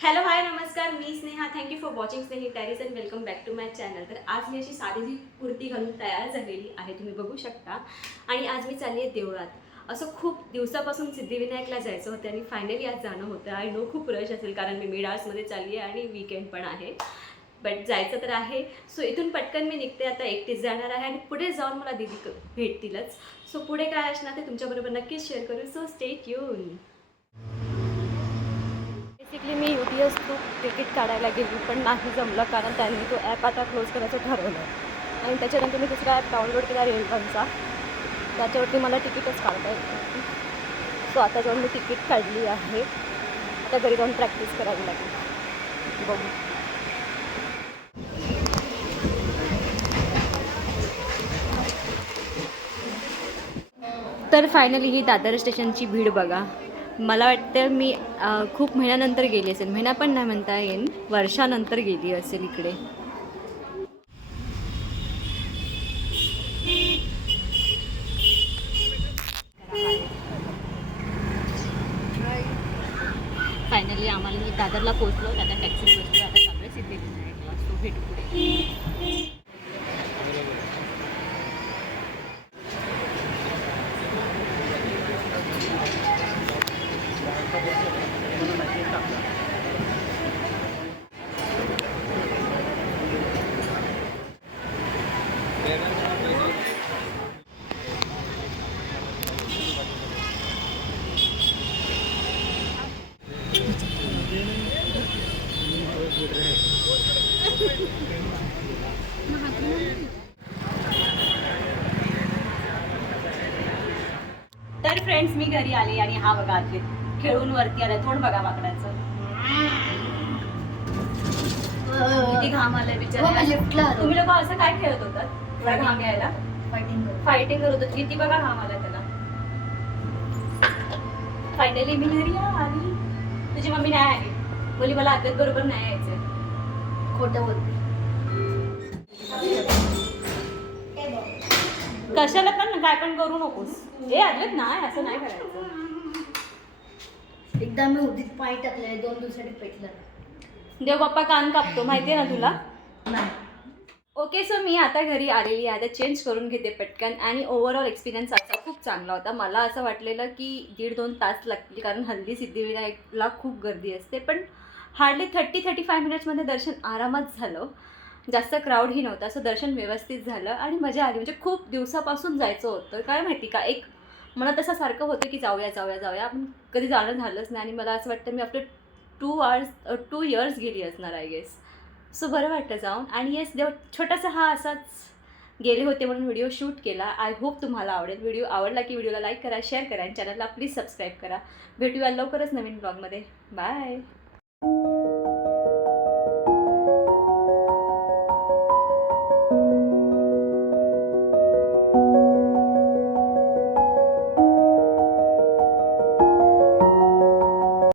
Hello hi नमस्कार, मी Sneha. Thank you for watching Snehi Diaries and welcome back to my channel. तर आज मी अशी साधीशी कुर्ती घालून तयार झालेली आहे, तुम्ही बघू शकता. आणि आज मी चालली आहे देवळात. असं खूप दिवसापासून सिद्धिविनायकला जायचं होतं आणि फायनली आज जाणं होतं. आय नो खूप रश असेल कारण मी मिड आवर्समध्ये चालली आहे आणि वीकेंड पण आहे, बट जायचं तर आहे. सो इथून पटकन मी निघते, आता एकटीच जाणार आहे आणि पुढे जाऊन मला दीदी भेटतीलच. सो पुढे काय असणार ते तुमच्याबरोबर नक्कीच शेअर करू. So stay tune. बेसिकली मी UTS थ्रू तिकीट काढायला गेली, पण नाही जमलं कारण त्यांनी तो ॲप आता क्लोज करायचं ठरवलं. आणि त्याच्यानंतर मी दुसरा ॲप डाउनलोड केला रेल्वेचा, त्याच्यावरती मला तिकीटच काढता येत नव्हती. सो आता जाऊन मी तिकीट काढली आहे. आता घरी जाऊन प्रॅक्टिस करावी लागेल, बघू. तर फायनली ही दादर स्टेशनची भीड बघा. मला वाटतं मी खूप महिन्यानंतर गेली असेल, महिना पण नाही म्हणता येईल, वर्षानंतर गेली असेल इकडे. फायनली आम्हाला मी दादरला पोहोचलो, आता टॅक्सी बसलो, आता चालू सिद्धिविनायकला. सो भेटू पुढे. तर फ्रेंड्स, मी घरी आले आणि हा बघा आले खेळून वरती आलाय. थोडं बघा वाकडाचं किती घाम आलाय बिचारा. तुम्ही लोक असं काय खेळत होतात एवढा घाम यायला? फायटिंग करत होत. किती बघा घाम आला त्याला. फायनली मी घरी आली. तुझी मम्मी नाही आली, बोली मला आद्यत बरोबर नाही यायचंय. खोटं बोलते. कशाला पण काय पण करू नकोस. हे आद्यत नाही, असं नाही करायचं. एकदा मी उदीत पाय टाकले, 2 दिवसांनी पेटलं. देव बाप्पा कान कापतो, माहितीये ना तुला? नाही. ओके, सो मी आता घरी आलेली आहे. आता चेंज करून घेते पटकन. आणि ओव्हरऑल एक्सपिरियन्स आजचा खूप चांगला होता. मला असं वाटलेलं की 1.5-2 तास लागतील कारण हल्ली सिद्धिविनायकला खूप गर्दी असते, पण हार्डली 30-35 मिनिट्समध्ये दर्शन आरामात झालं. जास्त क्राऊडही नव्हता, सो दर्शन व्यवस्थित झालं आणि मजा आली. म्हणजे खूप दिवसापासून जायचं होतं. काय माहिती का, एक मनात असं सारखं होतं की जाऊया जाऊया जाऊया, आपण कधी जाणं झालंच नाही. आणि मला असं वाटतं मी आफ्टर 2 इयर्स गेली असणार आय गेस. सो बरं वाटतं जाऊन. आणि येस, छोटासा हा असाच गेले होते म्हणून व्हिडिओ शूट केला. आय होप तुम्हाला आवडेल. व्हिडिओ आवडला की व्हिडिओला लाईक करा, शेअर करा आणि चॅनलला प्लीज सबस्क्राईब करा. भेटूया लवकरच नवीन ब्लॉगमध्ये. बाय.